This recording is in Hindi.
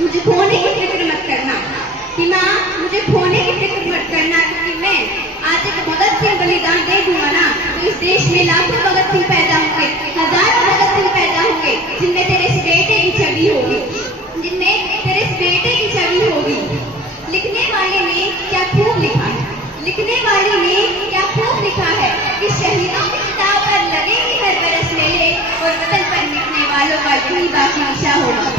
मुझे खोने की फिक्र मत करना कि माँ, मुझे खोने की फिक्र मत करना, क्योंकि मैं आज एक भगत सिंह बलिदान दे दूंगा ना, तो इस देश में लाखों भगत सिंह पैदा होंगे, हजारों भगत सिंह पैदा होंगे, जिनमें तेरे इस बेटे की छवि होगी, जिनमें तेरे इस बेटे की छवि होगी। लिखने वाले ने क्या खूब लिखा है, लिखने वाले ने क्या खूब लिखा है कि शहीदों की किताब पर लगेंगे हर बरस मेले, और वतन पर मिटने वालों का यही बाकी निशा होगा।